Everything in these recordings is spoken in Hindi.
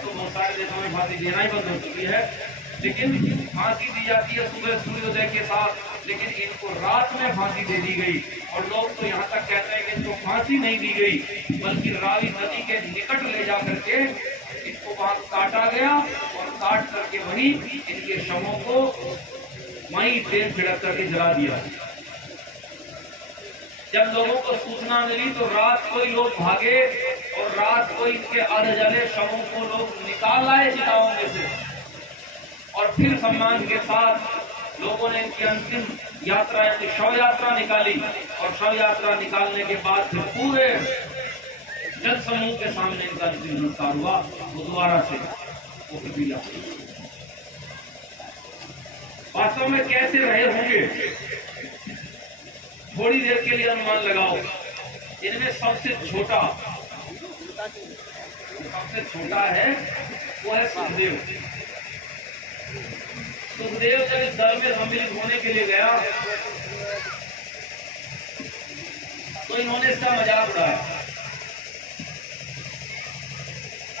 अब तो बहुत सारे देशों में फांसी देना ही बंद हो चुकी है, लेकिन फांसी दी जाती है सुबह सूर्योदय के साथ, लेकिन इनको रात में फांसी दे दी गई। और लोग तो यहाँ तक कहते हैं कि इनको फांसी नहीं दी गई, बल्कि रावी नदी के निकट ले जा करके इनको वहां काटा गया और काट करके वहीं इनके शवों को वहीं ट्रेन छिड़क करके जला दिया। जब लोगों को सूचना मिली तो रात को ही लोग भागे और रात को इनके आधे जले शवों को लोग निकाल आए चिताओं में से, और फिर सम्मान के साथ लोगों ने इनकी अंतिम यात्रा यानी शव यात्रा निकाली। और शव यात्रा निकालने के बाद फिर पूरे जन समूह के सामने इनका अंतिम संस्कार हुआ। वो दोबारा से वो कबीला वास्तव में कैसे रहे होंगे, थोड़ी देर के लिए अनुमान लगाओ। इनमें सबसे छोटा है वो है सुखदेव। सुखदेव जब इस दल में सम्मिलित होने के लिए गया तो इन्होंने इसका मजाक उड़ाया।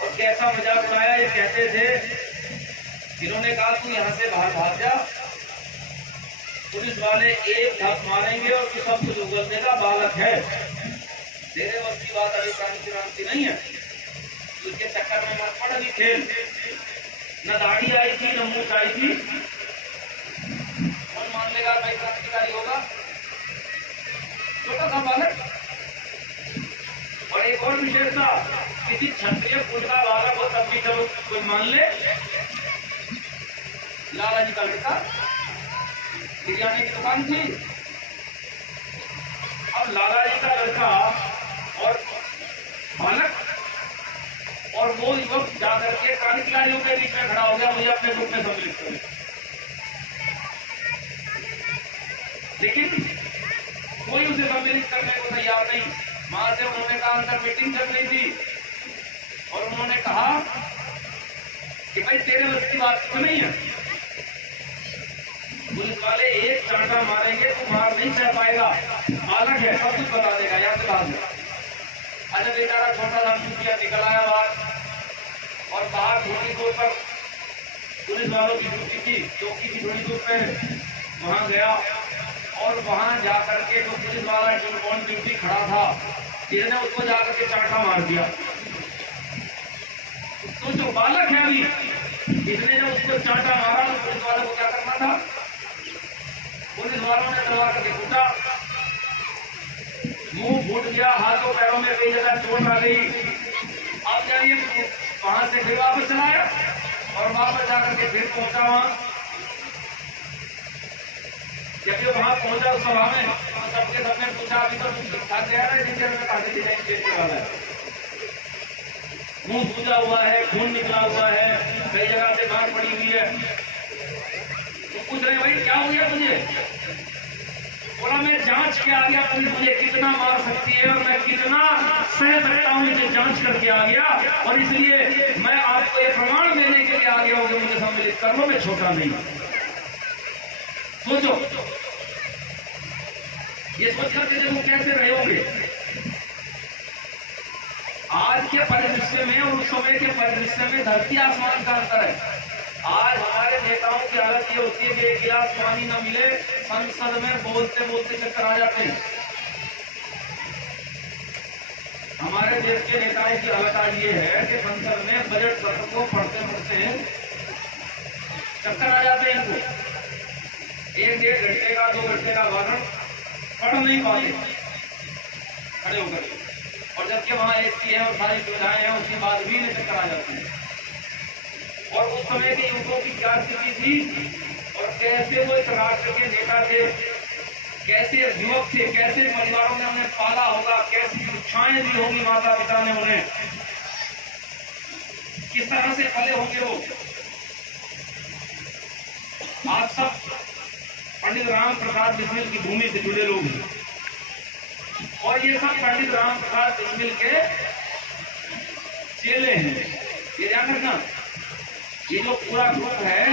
और कैसा मजाक उड़ाया, ये कहते थे, इन्होंने कहा तू यहाँ से बाहर भाग जा, पुलिस वाले एक धक मारेंगे और तू सब कुछ उगलने का बालक है, तेरे बस की बात अभी क्रांति नहीं है, उसके चक्कर में मत पड़, अभी खेल। न दाढ़ी आई थी न मूछ आई थी, कौन मान लेगा भाई क्रांतिकारी होगा, छोटा सा बालक। और एक और विशेषता, किसी क्षत्रिय कुल का बालक हो तब भी चलो कोई मान ले। लाला जी का लड़का, बिरयानी की दुकान थी, अब लाला जी का लड़का और बालक और वो युवक जाकर के क्रांतिकारियों के बीच में खड़ा हो गया, मुझे अपने ग्रुप में सम्मिलित करें। लेकिन कोई उसे सम्मिलित करने को तैयार नहीं। वहां से उन्होंने कहा अंदर मीटिंग चल रही थी और उन्होंने कहा कि भाई तेरे बस की बात तो नहीं है, पुलिस वाले एक चांटा मारेंगे तो मार नहीं सह पाएगा, बालक है सब कुछ बता देगा, याद कहा। अच्छा बेचारा छोटा सा किया निकल आया बाहर, और बाहर थोड़ी दूर पर पुलिस वालों की ड्यूटी थी, चौकी की थोड़ी दूर पे वहां गया और वहां जाकर के जो पुलिस वाला जो ऑन ड्यूटी खड़ा था, इसने उसको जाकर के चांटा मार दिया। तो जो बालक है अभी, इसने जब उसको चांटा मारा तो पुलिस वालों को क्या करना था, पुलिस वालों ने दबा करके कूटा, मुंह फूट गया, हाथों पैरों में कई जगह चोट आ गई। अब जाइए वहां से फिर वापस चलाया और वापस जाकर के फिर पहुंचा वहां। जब ये वहां पहुंचा उस सभा में, सबके सबने पूछा अभी तो ठीक गया है, जिनके में काफी डिजाइन चेंज करा है, मुंह सूजा हुआ है, खून निकला हुआ है, कई जगह से मार पड़ी हुई है। तो पूछ रहे भाई क्या हो गया तुझे? बोला मैं जांच के आ गया, पुलिस मुझे कितना मार सकती है और मैं कितना सह सकता हूँ, मुझे जांच करके आ गया, और इसलिए मैं आपको ये प्रमाण देने के लिए आ गया हूँ कि मुझे सम्मिलित कर लो, मैं छोटा नहीं। सोचो ये सोच करके देखो कैसे रहे होंगे। आज के परिदृश्य में और उस समय के परिदृश्य में धरती आसमान का अंतर है। आज हमारे नेताओं की हालत ये होती है कि एक गिलास पानी न मिले, संसद में बोलते बोलते चक्कर आ जाते हैं। हमारे देश के नेताओं की हालत आज ये है कि संसद में बजट सत्र को पढ़ते पढ़ते चक्कर आ जाते हैं इनको। 1-1.5 घंटे का 2 घंटे का भाषण पढ़ नहीं पाते खड़े होकर, और जबकि वहां एसी है और सारी सुविधाएं हैं, उसके बाद भी इन्हें चक्कर आ जाते हैं। और उस समय के युवकों की क्या स्थिति थी और कैसे वो इस राष्ट्र के नेता थे, कैसे युवक थे, कैसे परिवारों ने उन्हें पाला होगा, कैसी शिक्षाएं दी होगी माता पिता ने उन्हें, किस तरह से पले होंगे वो। आप सब पंडित राम प्रसाद बिस्मिल की भूमि से जुड़े लोग हैं, और ये सब पंडित राम प्रसाद बिस्मिल के चेले हैं। ये ध्यान रखना, ये जो पूरा ग्रुप है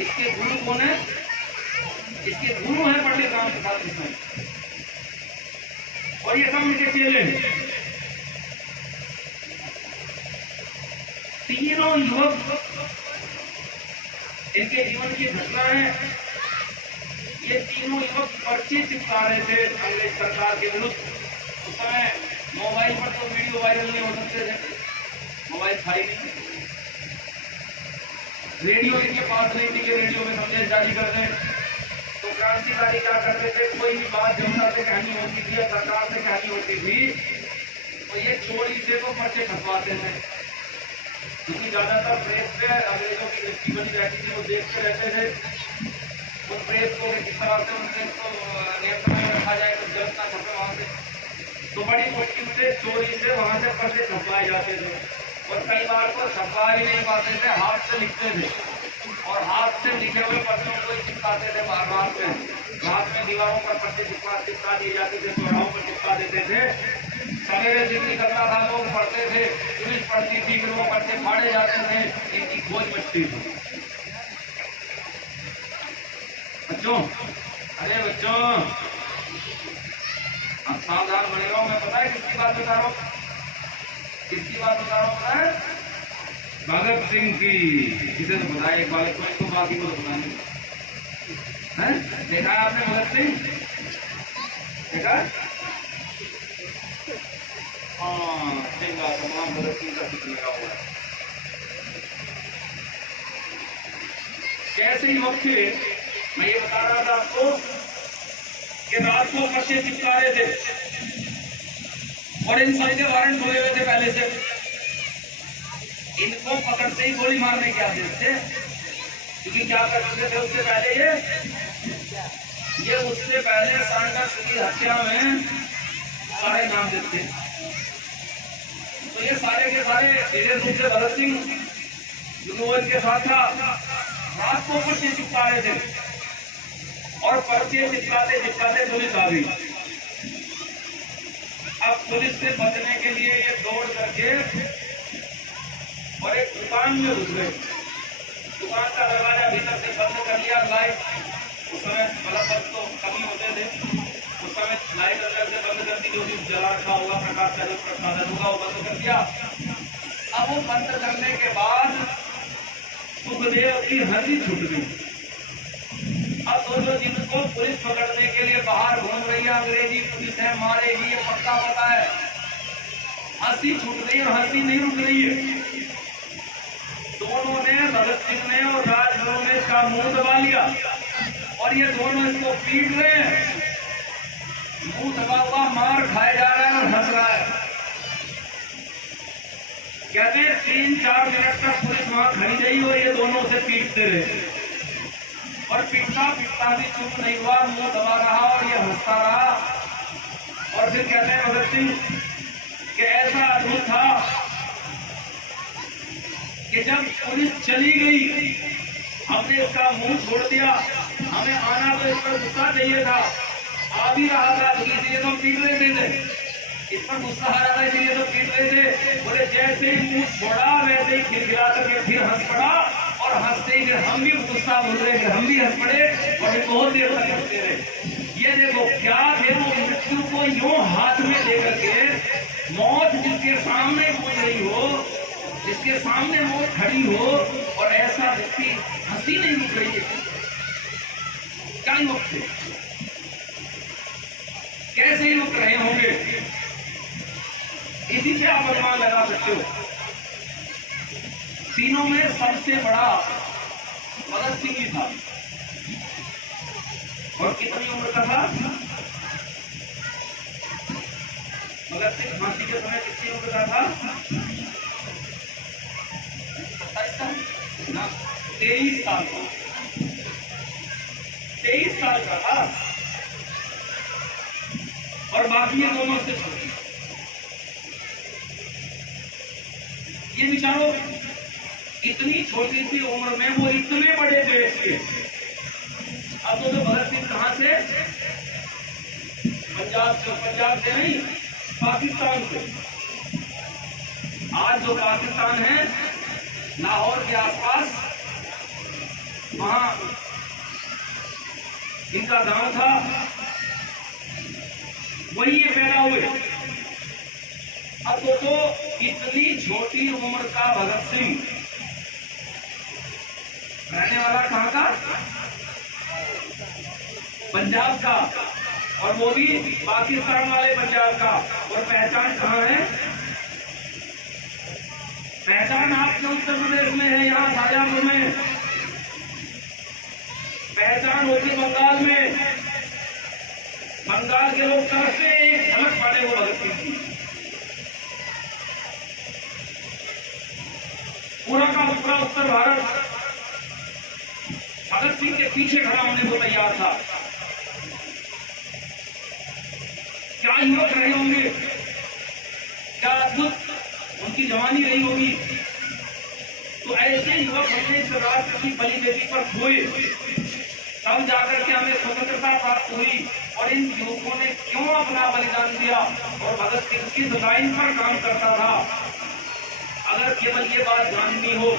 इसके गुरु कौन है? इसके गुरु है पंडित राम प्रसाद बिस्मिल, और ये सब इनके चेले हैं। तीनों युवक, इनके जीवन की घटना है। ये तीनों युवक पर्चे चिपका रहे थे अंग्रेज सरकार के विरुद्ध। उस समय मोबाइल पर तो वीडियो वायरल नहीं हो सकते थे, मोबाइल था ही नहीं, रेडियो इनके पास नहीं थी कि रेडियो में संदेश जारी कर दें। तो क्रांतिकारी क्या करते थे, कोई भी बात जनता से कहनी होती थी या सरकार से कहनी होती थी तो ये चोरी से तो पर्चे छपवाते थे, क्योंकि ज्यादातर प्रेस पे अंग्रेजों की दृष्टि बनी रहती थी, वो देखते रहते थे उन प्रेस को किस तरह से उन प्रेस को नियंत्रण में रखा जाए तो गलत ना छपे वहां से। तो बड़ी मुश्किल से चोरी से वहां से पर्चे छपवाए जाते थे, और कई बार तो छपवा ही नहीं पाते थे, हाथ से लिखते थे, और हाथ से लिखे हुए पर्चों को ही चिपकाते थे बार बार पे। रात में दीवारों पर पर्चे चिपका दिए जाते थे, चौराहों पर चिपका देते थे। सवेरे दिन निकलता था, लोग पढ़ते थे, पुलिस पढ़ती थी, फिर वो पर्चे फाड़े जाते थे, इनकी खोज मचती थी। बच्चों, अरे बच्चों, अब सावधान बने रहो। मैं पता है किसकी बात बता रहा हूँ, किसकी बात बता रहा हूँ, पता है? भगत सिंह की। इसे तो बताया एक बालक को, इसको बाकी को तो बताएंगे। देखा है आपने भगत सिंह? देखा? हाँ, देखा, तमाम भगत सिंह का चित्र लगा हुआ है। कैसे युवक थे, मैं ये बता रहा था आपको कि रात को पर्चे चिपका रहे थे और इन सबके वारंट हुए हुए थे पहले से। इनको पकड़ते ही गोली मारने के आदेश थे, क्योंकि क्या करते थे उससे पहले ये उससे पहले सांडस की हत्या में सारे नाम देते। तो ये सारे के सारे धीरे रूप से भगत सिंह, क्योंकि वो इनके साथ था, रात को पर्चे चिपका रहे थे, और पर्चे चिपकाते चिपकाते पुलिस आ गई। अब पुलिस से बचने के लिए ये दौड़ करके और एक दुकान में घुस गए। दुकान का दरवाजा भीतर से बंद कर लिया, लाइट, उस समय बल्ब तो कमी होते थे, उस समय लाइट अंदर से बंद कर दी, जो भी जला रखा होगा प्रकाश का जो प्रसाधन होगा वो बंद कर दिया। अब वो बंद करने के बाद सुखदेव की हंसी छूट गई। अब दोनों जिनको पुलिस पकड़ने के लिए बाहर घूम रही है, अंग्रेजी पुलिस है, मारेगी, ये पक्का पता है। हंसी छूट गई और हंसी नहीं रुक रही है। दोनों ने, भगत सिंह ने और राजगुरु ने इसका मुंह दबा लिया, और ये दोनों इसको पीट रहे हैं। मुंह दबा हुआ मार खाया जा रहा है और हंस रहा है। कहते 3-4 मिनट तक पुलिस वहां खड़ी रही और ये दोनों से पीटते रहे, और पीटता पीटता भी चुप नहीं हुआ, मुंह दबा रहा और ये हंसता रहा। और फिर कहते हैं भगत सिंह कि ऐसा अद्भुत था कि जब पुलिस चली गई, हमने इसका मुंह छोड़ दिया, हमें आना तो इस पर गुस्सा चाहिए था, आ भी रहा था, इसलिए तो पीट रहे थे, इस पर गुस्सा आ रहा था इसलिए तो पीट रहे थे। बोले जैसे ही मुंह छोड़ा वैसे ही खिलखिला करके फिर हंस पड़ा, और हंसते ही फिर हम भी गुस्सा भूल रहे, हम भी हंस पड़े, और फिर बहुत देर तक हंसते रहे। ये देखो क्या थे, वो मृत्यु को यूं हाथ में लेकर के, मौत जिसके सामने कूद रही हो, जिसके सामने मौत खड़ी हो, और ऐसा व्यक्ति हंसी नहीं रुक रही है। क्या वक्त थे, कैसे ही रुक रहे होंगे, इसी से आप अनुमान लगा सकते हो। तीनों में सबसे बड़ा भगत सिंह ही था, और कितनी उम्र का था भगत सिंह? फांसी के समय कितनी उम्र का था? 23 साल का, 23 साल का था, और बाकी ये दोनों से छोटे। ये विचारों इतनी छोटी सी उम्र में वो इतने बड़े देश के। अब तो भगत सिंह कहां से? पंजाब से नहीं, पाकिस्तान से। आज जो पाकिस्तान है, लाहौर के आसपास, वहां इनका गांव था, वही ये पैदा हुए। अब तो इतनी छोटी उम्र का भगत सिंह रहने वाला कहाँ का? पंजाब का, और वो भी पाकिस्तान वाले पंजाब का। और पहचान कहाँ है? पहचान आपके उत्तर प्रदेश में है, यहाँ शाजापुर में। पहचान होती बंगाल में। बंगाल के लोग तरफते एक झलक पाने वो भगत सिंह की। पूरा का पूरा उत्तर भारत भगत सिंह के पीछे खड़ा होने को तैयार था। क्या युवक रहे होंगे, क्या अद्भुत उनकी जवानी रही होगी। तो ऐसे युवक हमने इस राष्ट्र की बलि बेटी पर खोए, तब जाकर के हमें स्वतंत्रता प्राप्त हुई। और इन युवकों ने क्यों अपना बलिदान दिया और भगत सिंह किस लाइन पर काम करता था, अगर केवल ये बात जाननी हो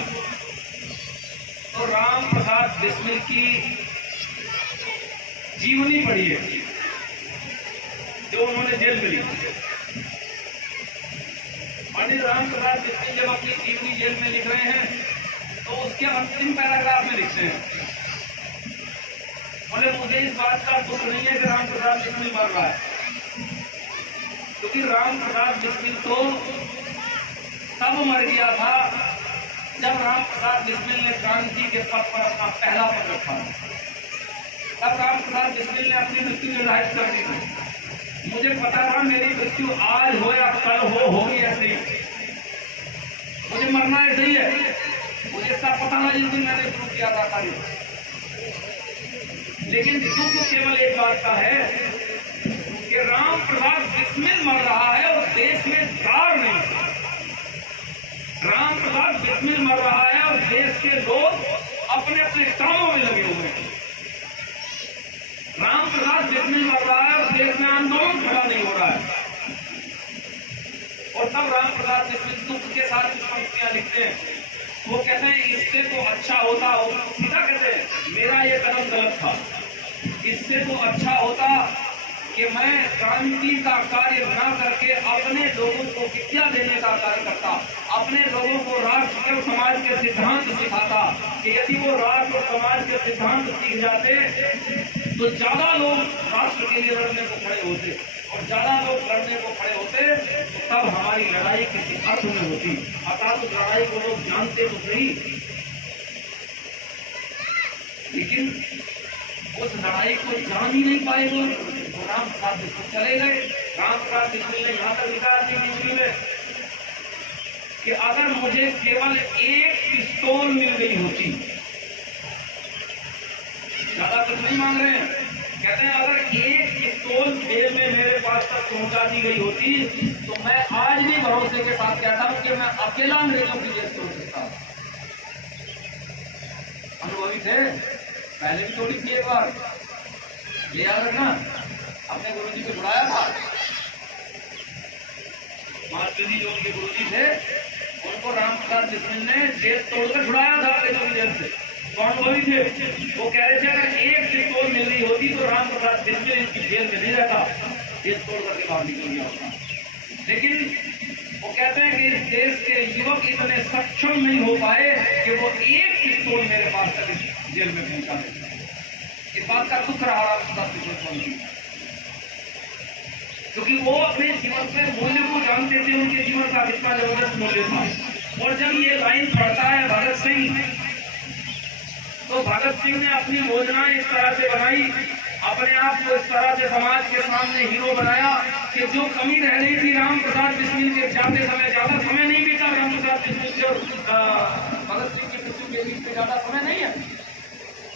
तो राम प्रसाद बिस्मिल की जीवनी पढ़िए जो उन्होंने जेल में लिखी। पंडित राम प्रसाद बिस्मिल जब अपनी जीवनी जेल में लिख रहे हैं तो उसके अंतिम पैराग्राफ में लिखते हैं, बोले मुझे इस बात का दुख नहीं है कि राम प्रसाद बिस्मिल मर रहा है, क्योंकि राम प्रसाद बिस्मिल तो तब मर गया था जब राम प्रसाद बिस्मिल ने क्रांति के पथ पर अपना पहला पद रखा। तब राम प्रसाद बिस्मिल ने अपनी मृत्यु निर्धारित कर दी थी। मुझे पता था मेरी मृत्यु आज हो या कल होगी ऐसे ही, मुझे मरना ऐसे ही है। मुझे सब पता था जिस दिन मैंने शुरू किया था कार्य। लेकिन दुख केवल एक बात का है कि राम प्रसाद बिस्मिल मर रहा है और देश में दार नहीं। राम प्रसाद बिस्मिल मर रहा है और देश के लोग अपने अपने कामों में लगे हुए हैं। राम प्रसाद बिस्मिल मर रहा है और देश में आंदोलन खड़ा नहीं हो रहा है। और तब राम प्रसाद बिस्मिल दुख के साथ कुछ पंक्तियां लिखते हैं। वो कहते हैं इससे तो अच्छा होता, सीधा कहते हैं मेरा ये कदम गलत था, इससे तो अच्छा होता कि मैं क्रांति का कार्य न करके अपने लोगों को विद्या देने का कार्य करता, अपने लोगों को राष्ट्र और समाज के सिद्धांत सिखाता। कि यदि वो राष्ट्र और समाज के सिद्धांत सीख जाते तो ज्यादा लोग राष्ट्र के लिए लड़ने को खड़े होते, और ज्यादा लोग लड़ने को खड़े होते तो तब हमारी लड़ाई किसी अर्थ में होती। अर्थात उस लड़ाई को लोग जानते तो सही, लेकिन उस लड़ाई को जान ही नहीं पाए लोग। तो राम प्रसाद बिस्मिल चले गए। राम प्रसाद बिस्मिल ने यहाँ तक लिखा अपनी जिंदगी में कि अगर मुझे केवल एक पिस्तौल मिल गई होती, ज्यादा कुछ नहीं मांग रहे हैं, कहते हैं अगर एक पिस्तौल जेल में मेरे पास तक पहुंचा दी गई होती तो मैं आज भी भरोसे के साथ कहता हूं कि मैं अकेला अंग्रेजों की जेल तोड़ सकता। अनुभवी थे, पहले भी तोड़ी थी एक बार, ले याद रखना। अपने गुरुजी को बुलाया था, महात्मा जो उनके गुरुजी थे उनको राम प्रसाद बिस्मिल ने जेल तोड़कर छुड़ाया था अंग्रेजों की जेल से। कौन वही थे? वो कह रहे थे अगर एक पिस्तौल मिल रही होती तो राम प्रसाद बिस्मिल इनकी जेल में नहीं रहता, जेल तोड़ करके बाहर निकल गया होता। लेकिन वो कहते हैं कि इस देश के युवक इतने सक्षम नहीं हो पाए कि वो एक पिस्तौल मेरे पास तक जेल में पहुंचा दे। इस बात का दुख रहा राम प्रसाद बिस्मिल को, क्योंकि वो अपने जीवन के मूल्य को जानते थे, उनके जीवन का कितना जबरदस्त मूल्य था। और जब ये लाइन पढ़ता है भगत सिंह, तो भगत सिंह ने अपनी योजना इस तरह से बनाई, अपने आप को इस तरह से समाज के सामने हीरो बनाया कि जो कमी रह रही थी राम प्रसाद बिस्मिल के जाते समय, ज्यादा समय नहीं बीता राम प्रसाद बिस्मिल के भगत सिंह की मृत्यु के बीच में, ज्यादा समय नहीं है,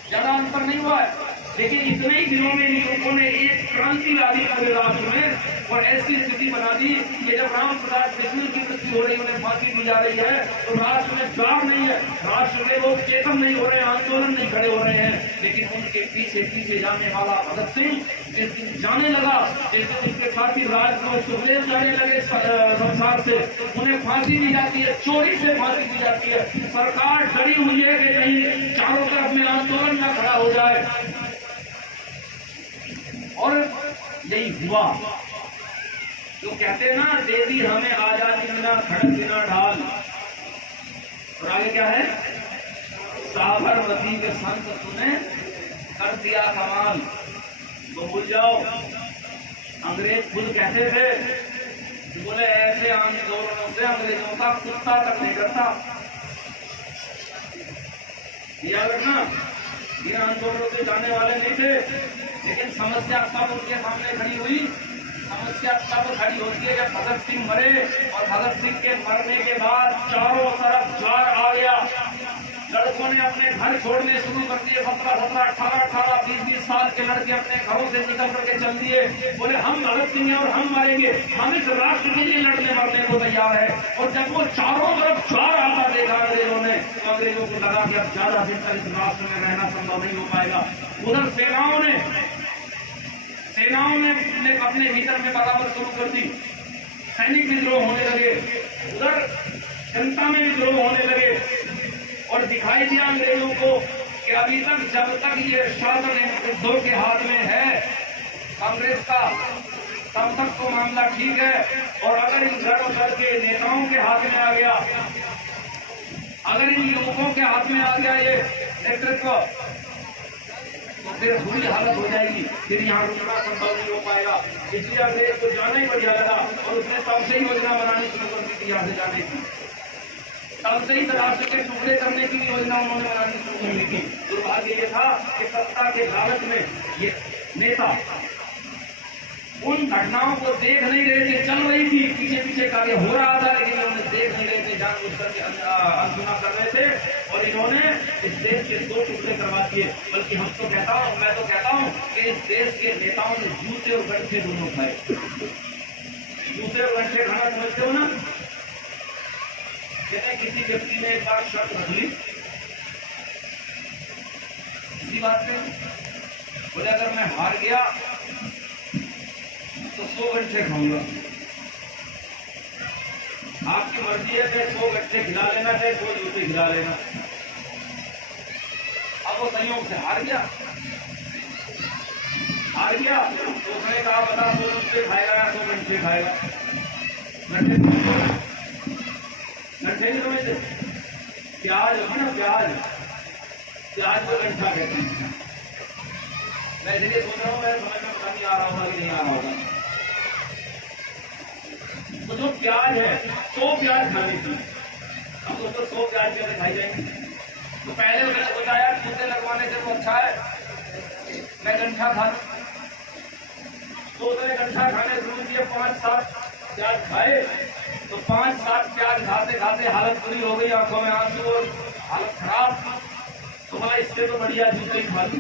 ज्यादा अंतर नहीं हुआ है। लेकिन इतने ही दिनों में इन लोगों ने एक क्रांति ला दी पूरे राष्ट्र में और ऐसी स्थिति बना दी कि जब राम प्रसाद बिस्मिल की मृत्यु हो रही, उन्हें फांसी दी जा रही है, तो राष्ट्र में दाव नहीं है, राष्ट्र के लोग चेतन नहीं हो रहे हैं, आंदोलन नहीं खड़े हो रहे हैं। लेकिन उनके पीछे पीछे जाने वाला भगत सिंह जिस दिन जाने लगा, जिस दिन उसके साथी राजद्रोह सुखदेव जाने लगे संसार से, उन्हें फांसी दी जाती है, चोरी से फांसी दी जाती है। सरकार डरी हुई है कि कहीं चारों तरफ में आंदोलन न खड़ा हो जाए। और यही हुआ। जो कहते हैं ना, दे दी हमें आजादी बिना खड़क बिना ढाल। और आगे क्या है, साबरमती के संत तूने कर दिया कमाल। तो भूल जाओ, अंग्रेज खुद कहते थे, बोले ऐसे आंदोलनों से अंग्रेजों का कुत्ता तक नहीं करता। याद रखना, ये आंदोलनों से जाने वाले नहीं थे, लेकिन समस्या कब उनके सामने खड़ी हुई, समस्या तब खड़ी होती है जब भगत सिंह मरे। और भगत सिंह के मरने के बाद चारों तरफ ज्वार आ गया। लड़कों ने अपने घर छोड़ने शुरू कर दिए। 17, 18, 20 साल के लड़के अपने घरों से निकल करके चल दिए। बोले हम भगत सिंह हैं और हम मरेंगे, हम इस राष्ट्र के लिए लड़ने मरने को तैयार है। और जब वो चारों तरफ ज्वार आता देखा अंग्रेजों ने, तो अंग्रेजों को लगा कि अब ज्यादा दिन तक इस राष्ट्र में रहना संभव नहीं हो पाएगा। उधर सेनाओं ने अपने भीतर में बगावत शुरू कर दी। सैनिक विद्रोह होने लगे, उधर जनता में विद्रोह होने लगे। और दिखाई दिया अंग्रेजों को कि अभी तक जब तक ये शासन हिंदुओं के हाथ में है कांग्रेस का, तब तक तो मामला ठीक है। और अगर इन घर के नेताओं के हाथ में आ गया, अगर इन युवकों के हाथ में आ गया ये नेतृत्व, तो फिर बुरी हालत हो जाएगी, फिर यहाँ रुकना संभव नहीं हो पाएगा। इसलिए अंग्रेज को जाना ही बढ़िया लगा और उसने तब से ही योजना बनानी शुरू कर दी थी यहाँ से जाने की। तब से ही राष्ट्र के टुकड़े करने की योजना उन्होंने बनानी शुरू कर दी थी। दुर्भाग्य ये था कि सत्ता के लालच में ये नेता उन घटनाओं को देख नहीं रहे थे। चल रही थी, पीछे पीछे कार्य हो रहा था, लेकिन उन्होंने देख नहीं रहे थे, जानबूझ करके अनसुना कर रहे थे। और इन्होंने इस देश के 2 टुकड़े करवा दिए। बल्कि मैं तो कहता हूँ कि इस देश के नेताओं ने जूते और गट्ठे दोनों खाए। जूते और गट्ठे खाना समझते हो ना? कहते किसी व्यक्ति ने एक बार शर्त रख ली इसी बात पे, बोले अगर मैं हार गया तो 100 गट्ठे खाऊंगा। आपकी मर्जी है, चाहे 100 गट्ठे खिला लेना, चाहे 2 जूते खिला लेना। अब वो संयोग से हार गया तो उसने कहा बता 100 जूते खाएगा या 100 गट्ठे खाएगा? गट्ठे नहीं समझते? प्याज है ना, प्याज को गट्ठा कहते हैं। मैं इसलिए सोच रहा हूँ, मैं समझ में पता नहीं आ रहा होगा कि नहीं आ रहा होगा। तो जो प्याज है 100 प्याज खाने की, अब दोस्तों 100 प्याज कैसे खाई जाएंगे? तो पहले मैंने सोचा यार जूते लगवाने से तो अच्छा है मैं गंठा खा लूं। तो उसने गंठा खाने शुरू किए, 5-7 प्याज खाए। तो 5-7 प्याज खाते खाते हालत बुरी हो गई, आंखों में आंसू और हालत खराब। तो बोला इससे तो बढ़िया जूते ही खा लूं।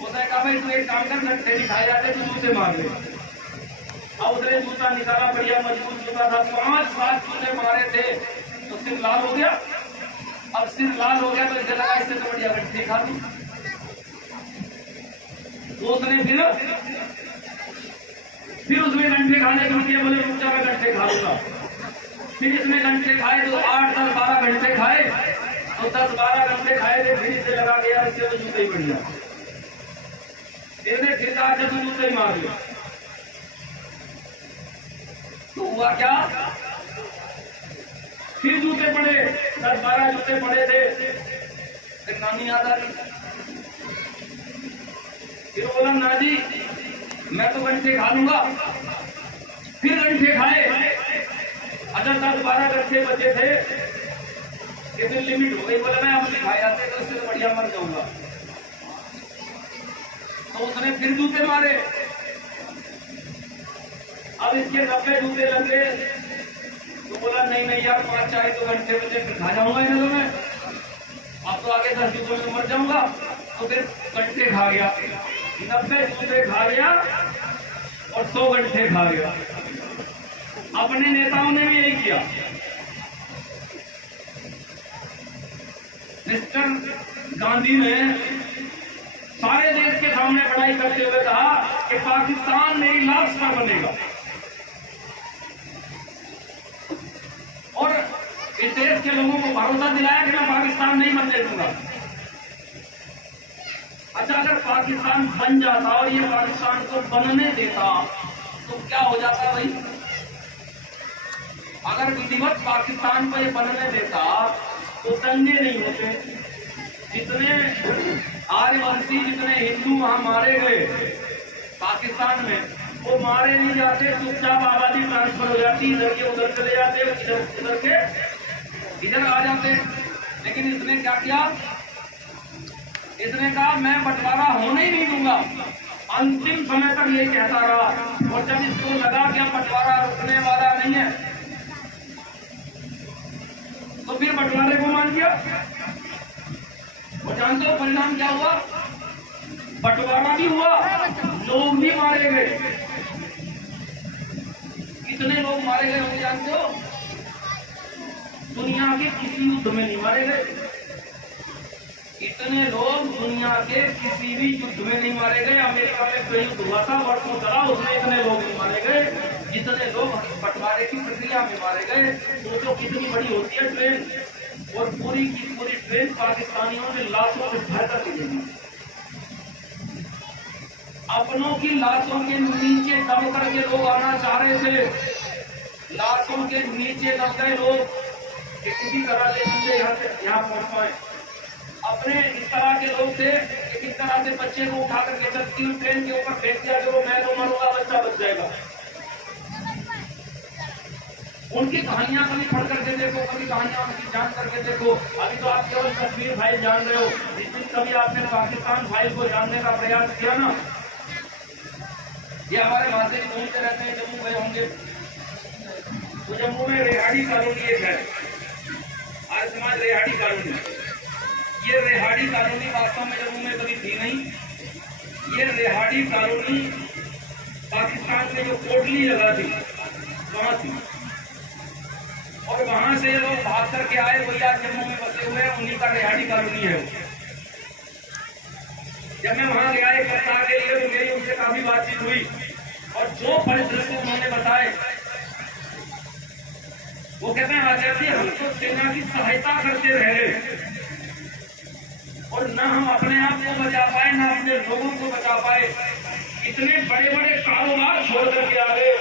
उसने कहा भाई तू एक काम कर, गट्ठे नहीं खाए जाते तो जूते मार ले। अब उसने जूता निकाला, बढ़िया मजबूत जूता था, 5-7 जूते मारे थे तो सिर लाल हो गया। अब सिर लाल हो गया तो इसे लगा इससे तो बढ़िया गट्ठे खा लूं। तो उसने फिर उसमें गट्ठे खाने शुरू किए। बोले रुक जा मैं गट्ठे खा लूंगा। फिर इसने गट्ठे खाए तो 8, 10, 12 गट्ठे खाए। तो 10-12 गट्ठे खाए थे, फिर इसे लगा गया इससे तो जूते ही बढ़िया। इसने फिर कहा तो जूते ही मार दिया। तो हुआ क्या, फिर जूते पड़े, 10-12 जूते पड़े थे, फिर नानी याद आ गई। फिर बोला ना जी मैं तो गट्ठे खा लूंगा। फिर गट्ठे खाए, अच्छा 10-12 गट्ठे बचे थे कि फिर लिमिट हो गई। बोला मैं अब नहीं खाए जाते तो इससे तो बढ़िया मर जाऊंगा। तो उसने फिर जूते मारे। अब इसके 90 जूते लग गए। तो बोला नहीं यार 5 चाहे तो गट्ठे बचे, फिर खा जाऊंगा इन्हें तो मैं, अब तो आगे 10 जूतों में मर जाऊंगा। तो फिर गट्ठे खा गया, 90 जूते खा गया और 100 गट्ठे खा गया। अपने नेताओं ने भी यही किया। मिस्टर गांधी ने सारे देश के सामने बड़ाई करते हुए कहा कि पाकिस्तान मेरी लाश पर बनेगा और इस देश के लोगों को भरोसा दिलाया कि मैं पाकिस्तान नहीं बनने दूंगा। अच्छा, अगर पाकिस्तान बन जाता और ये पाकिस्तान को बनने देता तो क्या हो जाता भाई? अगर विधिवत पाकिस्तान को ये बनने देता तो दंगे नहीं होते। जितने आर्यवंशी, जितने हिंदू वहां मारे गए पाकिस्तान में, वो मारे नहीं जाते, चुपचाप आबादी ट्रांसफर हो जाती, इधर के उधर चले जाते, उधर के इधर आ जाते। लेकिन इसने क्या किया? इसने कहा मैं बंटवारा होने ही नहीं दूंगा। अंतिम समय तक ये कहता रहा, और जब इसको लगा कि बंटवारा रुकने वाला नहीं है तो फिर बंटवारे को मान दिया। और जानते हो परिणाम क्या हुआ? बंटवारा भी हुआ, लोग भी मारे गए। कितने लोग मारे गए होंगे जानते हो? दुनिया के किसी युद्ध में नहीं मारे गए। इतने लोग दुनिया के किसी भी युद्ध में नहीं मारे गए। अमेरिका में कोई युद्ध हुआ था, वर्षों चला, उसमें इतने लोग नहीं मारे गए जितने लोग बंटवारे की प्रक्रिया में मारे गए। सोचो कितनी बड़ी होती है ट्रेन, और पूरी की पूरी ट्रेन पाकिस्तानियों ने लाशों से भर कर दी। अपनों की लाशों के नीचे दब करके लोग आना चाह रहे थे। लाशों के नीचे दब गए लोग कि किसी तरह से यहाँ पहुंच पाए। अपने इस तरह के लोग थे कि किस तरह से बच्चे को उठा करके चलती हुई ट्रेन के ऊपर फेंक दिया, जो मैं तो मरूंगा, बच्चा बच जाएगा। उनकी कहानियां कभी पढ़ करके देखो, कभी कहानियां उनकी जान करके देखो। अभी तो आप केवल कश्मीर फाइल जान रहे हो, जिस दिन कभी आपने पाकिस्तान फाइल को जानने का प्रयास किया ना, ये हमारे महादेव घूमते रहते हैं, जम्मू गए होंगे तो जम्मू में रेहाड़ी कॉलोनी एक है, आर्य समाज रेहाड़ी कॉलोनी। ये रेहाड़ी कॉलोनी वास्तव में जम्मू में कभी थी नहीं। ये रेहाड़ी कॉलोनी पाकिस्तान में जो कोटली जगह थी वहां थी, और वहां से लोग भाग करके आए, वही आज जम्मू में बसे हुए हैं, उन्हीं का रेहाड़ी कॉलोनी है। जब मैं वहां गया एक सप्ताह के लिए तो मेरी उनसे काफी बातचीत हुई, और जो परिदृश्य उन्होंने बताए वो कहते हैं आचार्य जी हम तो सेना की सहायता करते रहे और न हम अपने आप को बचा पाए, न अपने लोगों को बचा पाए। इतने बड़े बड़े कारोबार छोड़ करके आ गए।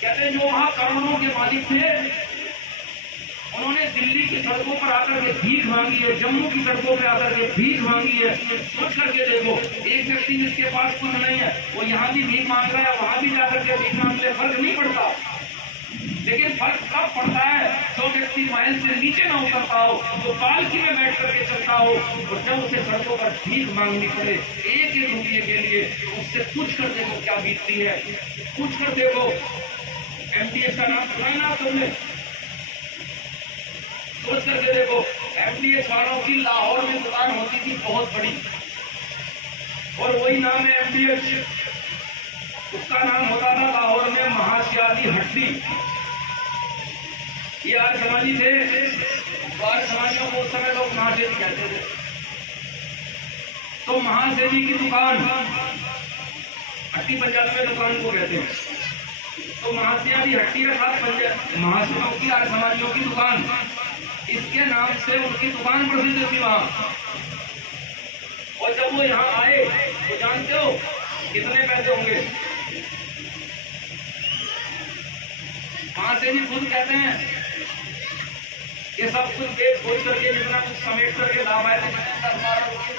कहते जो वहां करोड़ों के मालिक थे, उन्होंने दिल्ली की सड़कों पर आकर के भीख मांगी है, जम्मू की सड़कों पर आकर के भीख मांगी है। सोच करके देखो, एक व्यक्ति जिसके पास कुछ नहीं है वो यहाँ भी भीख मांग रहा है, वहां भी जाकर के भीख मांगने फर्क नहीं पड़ता। लेकिन फर्क कब पड़ता है? जो व्यक्ति महल से नीचे ना उतरता हो, तो पालकी में बैठ करके चलता हो, और जब उसे सड़कों पर भीख मांगनी पड़े एक एक रुपये के लिए, उससे पूछ कर देखो क्या बीतती है। पूछ कर देखो, एमडीएस का नाम सुना है ना तुमने? सोच करके देखो, एमडीएस वालों की लाहौर में दुकान होती थी बहुत बड़ी, और वही नाम है एमडीएस। उसका नाम होता था लाहौर में महाशियाली हट्टी। ये आर्य समाजी थे, आर्य समाजियों को उस समय लोग महासेवी कहते थे। तो महासेवी की दुकान हट्टी पंजाब में दुकान को कहते हैं। तो महाशियाली हट्टी अर्थात महासेवियों की, आर्य समाजियों की दुकान, इसके नाम से उनकी दुकान प्रसिद्ध थी वहां। और जब वो यहाँ आए तो जानते हो कितने पैसे होंगे? महासेवी खुद कहते हैं ये सब कुछ देख खोज करके, जितना कुछ समेट करके लाभ आए थे 10-12 रुपये।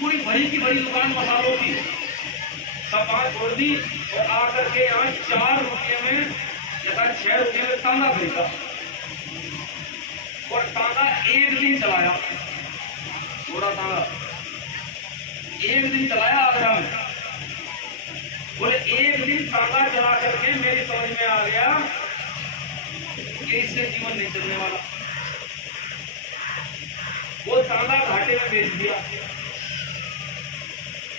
पूरी बड़ी की बड़ी दुकान मसालों की सब वहां छोड़ दी, और आकर के यहाँ 4 रुपये में या 6 रुपये में तांगा खरीदा, और तांगा एक दिन चलाया। थोड़ा तांगा एक दिन चलाया आगरा में, और एक दिन तांगा चला करके मेरी समझ में आ गया कि इससे जीवन नहीं चलने वाला। वो तांगा घाटे में बेच दिया,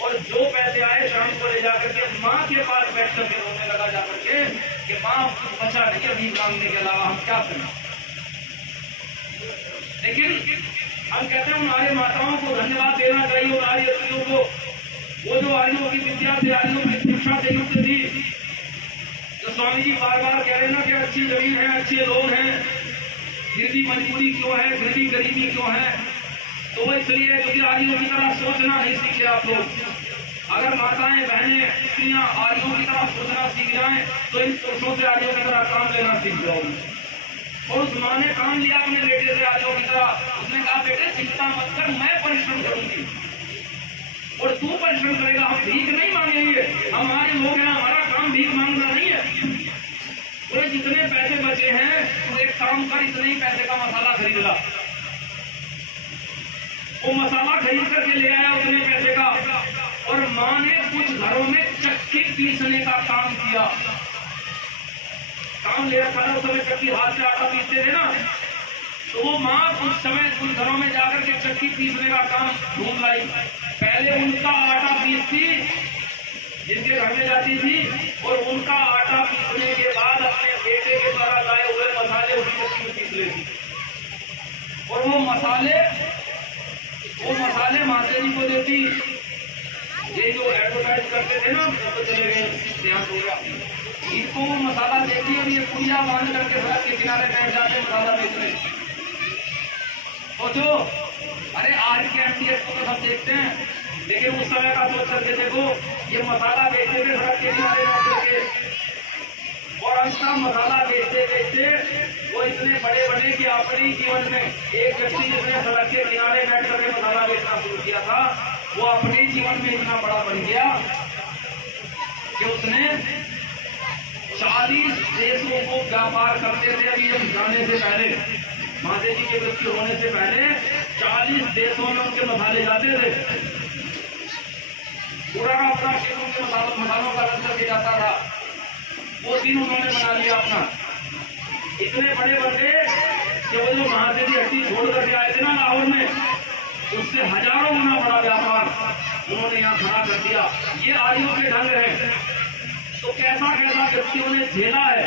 और जो पैसे आए शाम को ले जाकर के माँ के पास बैठ करके रोने लगा जाकर के कि माँ कुछ बचा नहीं अभी मांगने के अलावा, हम क्या करें। लेकिन हम कहते हैं हमारे माताओं को धन्यवाद देना चाहिए, और आर्यों को, वो जो आर्यों की विद्या से, आर्यों की शिक्षा से युक्त थी। तो स्वामी जी बार बार कह रहे ना कि अच्छी जमीन है, अच्छे लोग हैं, फिर भी मजबूरी क्यों है, फिर भी गरीबी क्यों है? तो इसलिए क्योंकि आर्यों की तरह सोचना नहीं सीखे आप लोग। अगर माताएं बहनें स्त्रियां आर्यों की तरह सोचना सीख जाएं तो इन पुरुषों से आर्यों की तरह काम लेना सीख जाओगे। और उस माँ ने काम लिया अपने बेटे से आर्यों की तरह। उसने कहा बेटे चिंता मत कर, मैं परिश्रम करूंगी और तू परिश्रम करेगा, हम भीख नहीं मांगेंगे। हमारे लोग हैं, हमारा काम भीख मांगना नहीं है। बोले जितने पैसे बचे हैं तो एक काम कर, इतने ही पैसे का मसाला खरीद ला। वो मसाला खरीद करके ले आया उतने पैसे का, और माँ ने कुछ घरों में चक्की पीसने का काम किया। काम ले रखा था उस समय, चक्की हाथ से आटा पीसते थे ना, तो वो माँ उस समय उन घरों में जाकर के चक्की पीसने का काम ढूंढ लाई। पहले उनका आटा पीसती जिनके घर में जाती थी, और उनका आटा पीसने के बाद अपने बेटे के द्वारा लाए हुए मसाले उसी चक्की में पीस लेती। और वो मसाले माता जी को देती। ये जो एडवर्टाइज करते थे ना, तो चले गए ध्यान होगा, इनको वो मसाला देती और ये पुड़िया बांध करके सड़क के किनारे बैठ जाते मसाला बेचने। सोचो, अरे आज के एमटीएस को तो सब देखते हैं, लेकिन उस समय का सोच करके देखो, ये मसाला बेचते थे सड़क के किनारे बैठ करके। और अंततः मसाला बेचते बेचते वो इतने बड़े बने कि अपने जीवन में एक व्यक्ति जिसने सड़क के किनारे बैठ करके मसाला बेचना शुरू किया था, वो अपने जीवन में इतना बड़ा बन गया कि उसने 40 देशों को व्यापार करते थे। अभी हम जाने से पहले, माता जी की मृत्यु होने से पहले 40 देशों में उनके मसाले जाते थे। पूरा का पूरा क्षेत्र उनके मसालों का रद्द किया जाता था। वो दिन उन्होंने बना लिया अपना। इतने बड़े बन गए कि वो जो महादेव जी हट्टी छोड़ करके आए थे ना लाहौर में, उससे हजारों गुना बड़ा व्यापार उन्होंने यहाँ खड़ा कर दिया। ये आर्यों के ढंग है। तो कैसा कैसा व्यक्तियों ने झेला है,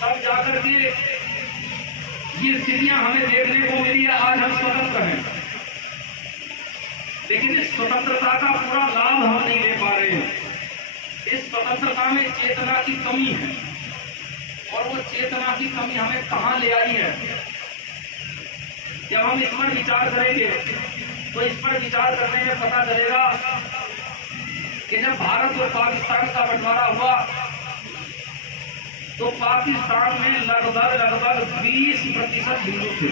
तब जाकर के ये स्थितियां हमें देखने को मिली है। आज हम स्वतंत्र हैं, लेकिन इस स्वतंत्रता का पूरा लाभ हम नहीं ले पा रहे हैं। इस स्वतंत्रता में चेतना की कमी है, और वो चेतना की कमी हमें कहां ले आई है। जब हम इस पर विचार करेंगे तो इस पर विचार करने में पता चलेगा कि जब भारत और पाकिस्तान का बंटवारा हुआ तो पाकिस्तान में लगभग 20% हिंदू थे।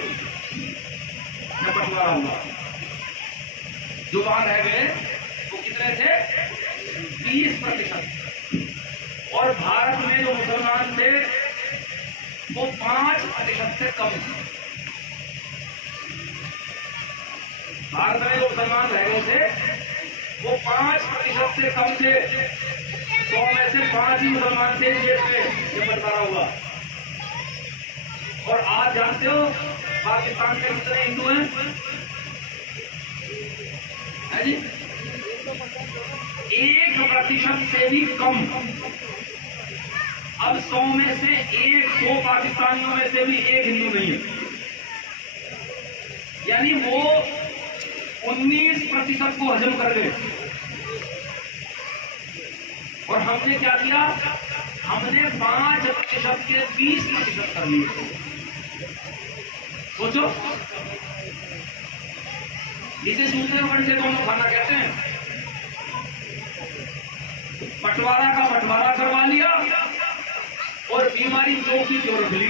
जब बंटवारा हुआ, जो बात रह गए वो कितने थे? 20%। और भारत में जो मुसलमान थे वो 5% से कम थे। भारत में जो मुसलमान रह गए थे वो 5% से कम थे। 100 में से 5 ही मुसलमान थे देश में जब बंटवारा हुआ। और आज जानते हो पाकिस्तान में कितने हिंदू हैं? है जी? 1% से भी कम। अब 100 में से 100 पाकिस्तानियों में से भी एक हिंदू नहीं है। यानी वो 19% को हजम कर गए। और हमने क्या किया? हमने 5% के 20% कर लिए। सोचो, इसे दूसरे वर्ड से दोनों खाना कहते हैं। बंटवारा का बंटवारा करवा लिया और बीमारी जो की जो रख ली।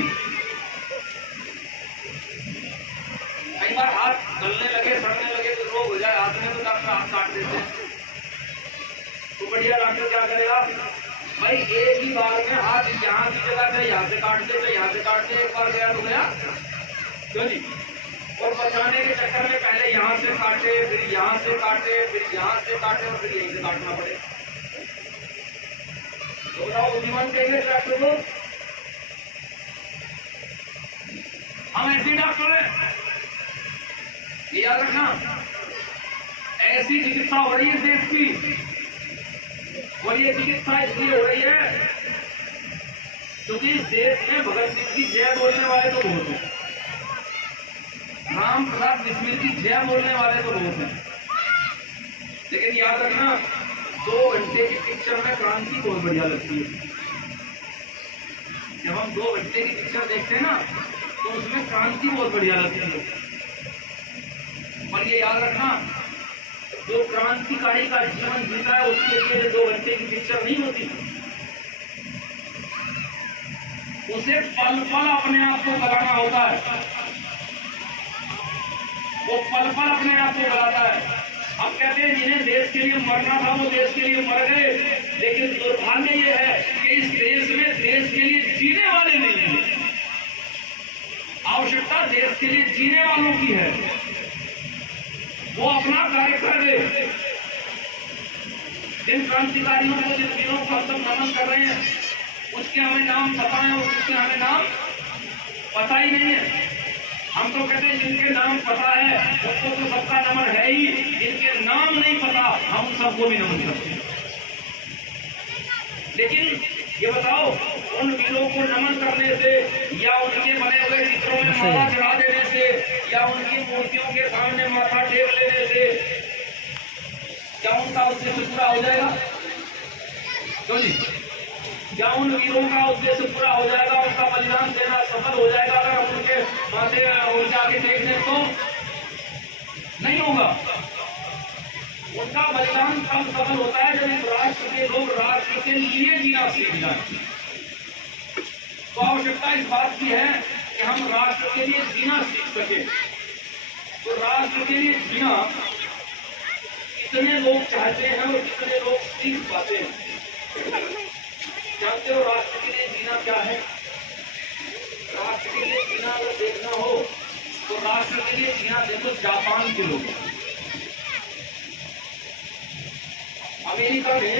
कई बार हाथ गलने लगे, सड़ने लगे तो रोग हो जाए हाथ में, तो डॉक्टर हाथ काट देते हैं। तो बढ़िया डॉक्टर क्या करेगा भाई? एक ही बार में हाथ यहाँ की जगह से यहाँ से काट दे, तो यहाँ से काट दे। एक बार गया तो गया, क्यों नहीं? और बचाने के चक्कर में पहले यहाँ से काटे, फिर यहाँ से काटे, फिर यहाँ से काटे, और फिर यहीं से काटना पड़े। तो बताओ बुद्धिमान कहेंगे डॉक्टर को? हम ऐसे डॉक्टर हैं, याद रखना। ऐसी चिकित्सा हो रही है देश की, और ये चिकित्सा इसलिए हो रही है क्योंकि इस देश में भगत सिंह की जय बोलने वाले तो बहुत हैं, राम प्रसाद बिस्मिल की जय बोलने वाले तो बहुत हैं। लेकिन याद रखना, 2 घंटे की पिक्चर में क्रांति बहुत बढ़िया लगती है। जब हम 2 घंटे की पिक्चर देखते हैं ना, तो उसमें क्रांति बहुत बढ़िया लगती है। और ये याद रखना, जो क्रांतिकारी का जीवन जीता है उसके लिए 2 घंटे की पिक्चर नहीं होती, उसे पल पल अपने आप को गलाना होता है, वो पल पल अपने आप को गलाता है। अब कहते हैं जिन्हें देश के लिए मरना था वो देश के लिए मर गए, लेकिन दुर्भाग्य ये है कि इस देश में देश के लिए जीने वाले नहीं हैं। आवश्यकता देश के लिए जीने वालों की है, वो अपना कार्य कर दे। जिन क्रांतिकारियों को, जिन वीरों को हम सब नमन कर रहे हैं, उसके हमें नाम पता है और उसके हमें नाम पता ही नहीं है। हम तो कहते हैं जिनके नाम पता है उनको तो सबका नमन है ही, जिनके नाम नहीं पता हम सबको भी नमन करते हैं। लेकिन ये बताओ, उन वीरों को नमन करने से या उनके बने हुए चित्रों में माला चढ़ा देने से या उनकी मूर्तियों के सामने माथा टेक लेने से क्या उनका उद्देश्य पूरा हो जाएगा? क्यों जी? क्या उन वीरों का उद्देश्य पूरा हो जाएगा, उनका बलिदान देना सफल हो जाएगा अगर हम उनके माथे उनके आगे देख लें तो? नहीं होगा। उनका बलिदान तब सफल होता है जब इस राष्ट्र के लोग राष्ट्र के लिए जीना सीख जाए। तो आवश्यकता इस बात की है कि हम राष्ट्र के लिए जीना सीख सके। तो राष्ट्र के लिए जीना कितने लोग चाहते हैं और कितने लोग सीख पाते हैं? जानते हो राष्ट्र के लिए जीना क्या है? राष्ट्र के लिए जीना अगर देखना हो तो राष्ट्र के लिए जीना देखो जापान के लोग। अमेरिका ने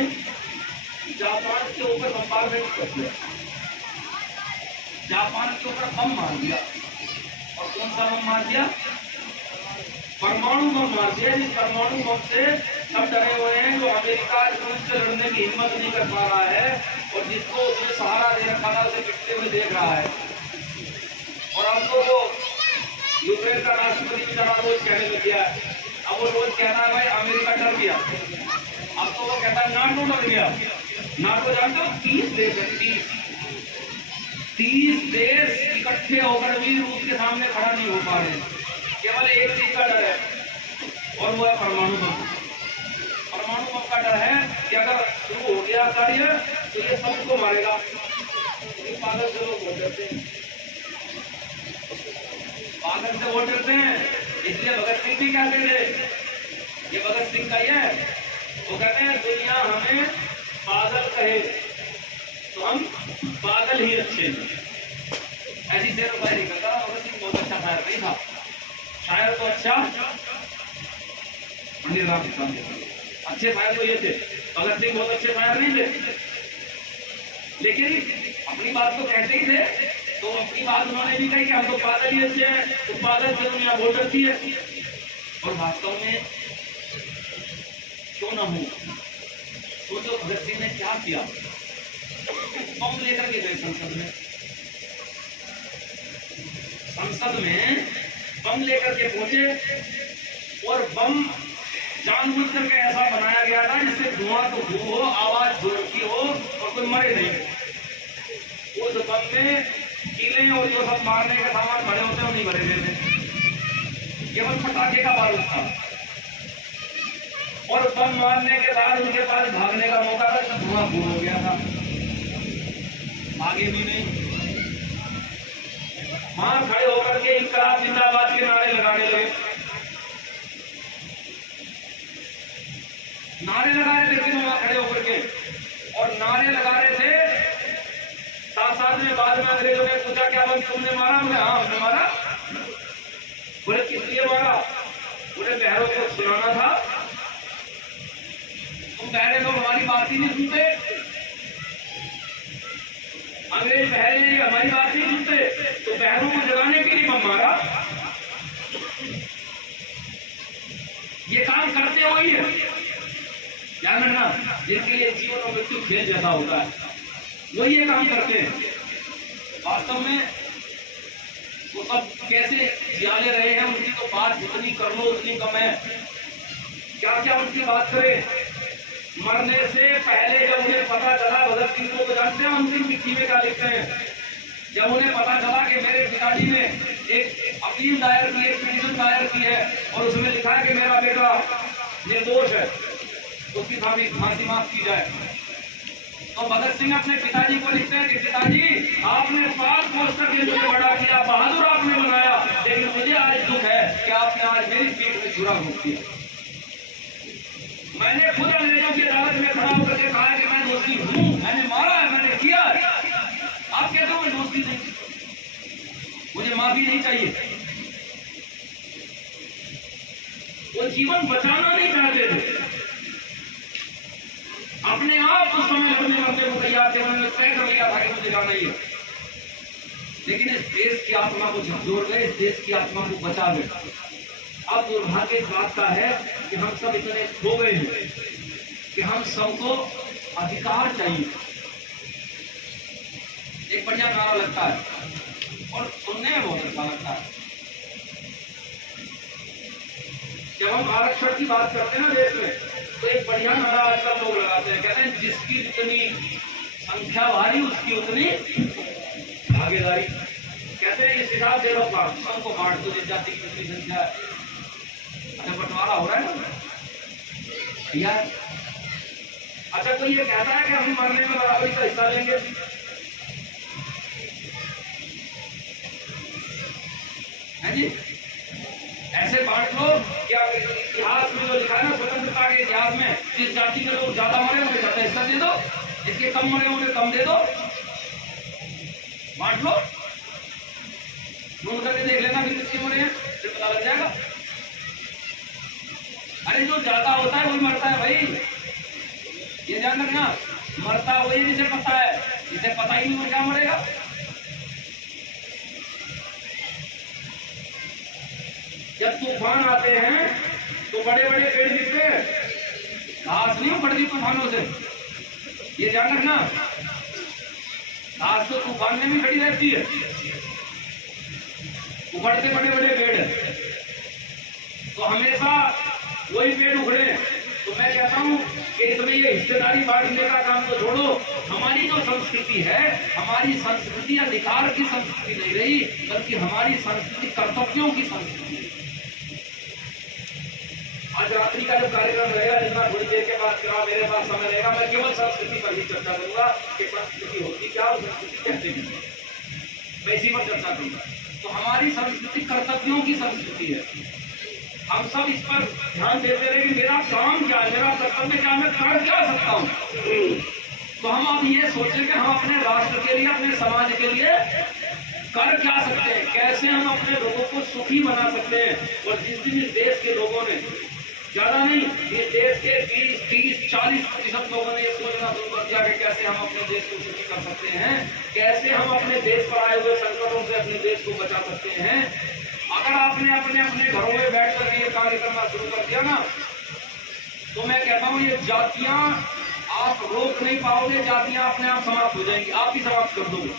जापान के ऊपर बम्बारमेंट कर दिया, जापान के ऊपर बम मार दिया। और कौन सा बम मार दिया? परमाणु बम मार दिया। इस परमाणु बम से सब डरे हुए हैं। जो अमेरिका उससे लड़ने की हिम्मत नहीं कर पा रहा है और जिसको उसने सहारा दे रखा था उसे पिटते हुए देख रहा है। और अब तो वो यूक्रेन का राष्ट्रपति बेचारा रोज कहने लग गया है। अब वो रोज कहता है भाई अमेरिका डर गया। अब तो वो कहता है नाटो डर गया। नाटो जानते हो 30 देश है, 30 देश इकट्ठे होकर भी रूस के सामने खड़ा नहीं हो पा रहे। केवल एक चीज का डर है और वो है परमाणु बम। परमाणु बम का डर है कि अगर शुरू हो गया कार्य तो ये सबको मारेगा। पागल से लोग वोट करते हैं, पागल से वोट करते हैं। इसलिए भगत सिंह भी कहते थे, ये भगत सिंह का ही है, वो कहते हैं दुनिया हमें पागल कहे तो हम पागल ही अच्छे हैं। ऐसी शेरबाजी नहीं करता। भगत सिंह बहुत अच्छा शायर नहीं था, शायर तो अच्छा अच्छे शायर तो ये थे। भगत सिंह बहुत अच्छे शायर नहीं थे, लेकिन अपनी बात तो कहते ही थे। तो अपनी बात उन्होंने भी कही कि हम तो पागल ही अच्छे हैं, तो पागल से दुनिया वोट करती है। और वास्तव में क्यों ना हो, सोचो भगत सिंह ने क्या किया। बम लेकर के गए संसद में, संसद में बम लेकर के पहुंचे और बम जानबूझ करके ऐसा बनाया गया था जिससे धुआं तो धुआं हो, आवाज जोर की हो और कोई मरे नहीं। उस बम में कीले और जो सब मारने के सामान भरे होते हैं वो नहीं भरे हुए थे, केवल पटाखे का बारूद था। और बम मारने के बाद उनके पास भागने का मौका था, सब धुआं धुआं हो गया था, आगे भी नहीं। वहां खड़े होकर के इंकलाब जिंदाबाद के नारे लगाने लगे। नारे लगा रहे थे वहां खड़े होकर के, और नारे लगा रहे थे। साथ साथ में बाद में अंग्रेजों ने पूछा क्या बम तुमने मारा? बोले हाँ हमने मारा। बोले किस लिए मारा? बोले बहरों को सुनाना था। तुम बहरे लोग हमारी बात ही नहीं सुनते, अंग्रेज बहरे हमारी बात नहीं सुनते, तो बहरों को जगाने के लिए बम मारा। ये काम करते हो ही है, ध्यान रखना। जिनके लिए जीवन और मृत्यु खेल जैसा होता है वो ये काम करते हैं। वास्तव में वो सब कैसे जियाले रहे हैं, उनकी तो बात जितनी कर लो उतनी कम है। क्या क्या उनकी बात करें। मरने से पहले जब उन्हें पता चला, भगत सिंह को तो जानते हैं अंतिम चिट्ठी में क्या लिखते हैं, जब उन्हें पता चला कि मेरे पिताजी ने एक अपील दायर की, एक पिटीशन दायर की है और उसमें लिखा है कि मेरा बेटा निर्दोष है, उसकी फांसी माफ की जाए। तो भगत सिंह अपने पिताजी को लिखते हैं कि पिताजी आपने 7 पोस्टर के मुझे बड़ा किया, बहादुर आपने बनाया, लेकिन मुझे आज दुख है कि आपने आज मेरी पीठ में छुरा घोंप दिया। मैंने खुद अंग्रेजों की अदालत में खड़ा होकर के कहा कि मैं दोषी हूँ, मैंने मारा है, मैंने किया है। आप कहते हो मैं दोषी नहीं, मुझे माफी नहीं चाहिए। वो जीवन बचाना नहीं चाहते थे, अपने आप उस समय लड़ने को तैयार थे, उन्होंने तय कर लिया था कि मुझे जाना ही है। लेकिन इस देश की आत्मा को झकझोर गए, इस देश की आत्मा को बचा गए। अब दुर्भाग्य इस बात का है कि हम सब इतने खो गए हैं कि हम सबको अधिकार चाहिए। एक बढ़िया नारा लगता है और सुनने में बहुत अच्छा लगता है। जब हम आरक्षण की बात करते हैं ना देश में, तो एक बढ़िया नारा आजकल लोग लगाते हैं, कहते हैं जिसकी जितनी संख्या भारी उसकी उतनी भागीदारी। कहते हैं इस हिसाब दे लो, सबको बांट दो, जिस जाति की कितनी संख्या है। अच्छा, बंटवारा हो रहा है ना भैया। अच्छा, कोई ये कहता है कि हम मरने में बराबरी का हिस्सा लेंगे? है जी, ऐसे बांट लो। क्या इतिहास में जो लिखा है ना, स्वतंत्रता के इतिहास में, जिस जाति के लोग ज्यादा मरे उन्हें ज्यादा हिस्सा दे दो, जिसके कम मरे उन्हें कम दे दो, बांट लो। नोट करके देख लेना कि किसके मरे हैं, फिर पता लग जाएगा। अरे जो ज्यादा होता है वही मरता है भाई, ये ध्यान रखना। मरता वही जिसे पता है, जिसे पता ही नहीं वो क्या मरेगा। जब तूफान आते हैं तो बड़े बड़े पेड़ गिरते हैं, घास नहीं उखड़ती तूफानों से, ये ध्यान रखना। घास तो तूफान में भी खड़ी रहती है, उखड़ते बड़े बड़े पेड़ है। तो हमेशा वही पेड़ उखड़े। तो मैं कहता हूँ कि इसमें ये हिस्सेदारी बांटने का काम तो छोड़ो। हमारी जो संस्कृति है, हमारी संस्कृति अधिकार की संस्कृति नहीं रही, बल्कि हमारी संस्कृति कर्तव्यों की संस्कृति। आज रात्रि का जो कार्यक्रम रहेगा, जितना थोड़ी देर के बाद मेरे पास समय रहेगा, मैं केवल संस्कृति पर ही चर्चा करूंगा कि संस्कृति होती क्या और संस्कृति कहते हैं, मैं इसी पर चर्चा करूंगा। तो हमारी संस्कृति कर्तव्यों की संस्कृति है। हम सब इस पर ध्यान देते रहे कि मेरा काम क्या है, मेरा कर्तव्य क्या, मैं कर क्या सकता हूँ। तो हम अब ये सोचें कि हम अपने राष्ट्र के लिए, अपने समाज के लिए कर क्या सकते हैं, कैसे हम अपने लोगों को सुखी बना सकते हैं। और जिस दिन इस देश के लोगों ने, ज्यादा नहीं, ये देश के 20, 30, 40% लोगों ने ये सोचना शुरू कर दिया कि कैसे हम अपने देश को सुखी कर सकते हैं, कैसे हम अपने देश पर आए हुए संकटों से अपने देश को बचा सकते हैं। अगर आपने अपने अपने घरों में बैठ कर ये कार्य करना शुरू कर दिया ना, तो मैं कहता हूँ ये जातियां आप रोक नहीं पाओगे, जातियां अपने आप समाप्त हो जाएंगी, आप ही समाप्त कर दोगे।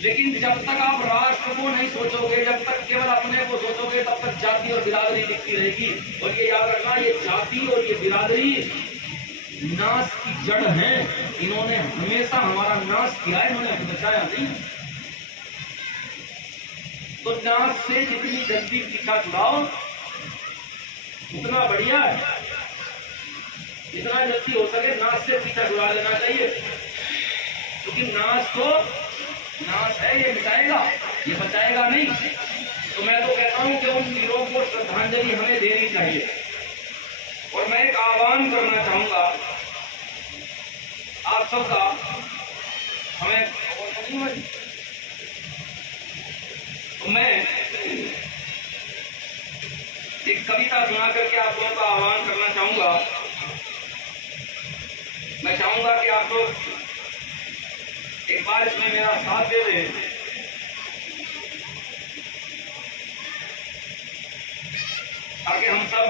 लेकिन जब तक आप राष्ट्र को नहीं सोचोगे, जब तक केवल अपने को सोचोगे, तब तक जाति और बिरादरी दिखती रहेगी। और ये याद रखना, ये जाति और ये बिरादरी नाश की जड़ है। इन्होंने हमेशा हमारा नाश किया है, इन्होंने हमें बचाया नहीं। तो नाश से जितनी जल्दी पीछा छुड़ाओ उतना बढ़िया है। जितना जल्दी हो सके नाश से पीछा छुड़ा लेना चाहिए, क्योंकि नाश तो नाश है, ये मिटाएगा, ये बचाएगा नहीं। तो मैं तो कहता हूं कि उन वीरों को श्रद्धांजलि हमें देनी चाहिए। और मैं एक आह्वान करना चाहूंगा आप सबका, हमें तो मैं एक कविता सुना करके आप लोगों का आह्वान करना चाहूंगा। मैं चाहूंगा कि आप लोग एक बार इसमें मेरा साथ दे दें। ताकि हम सब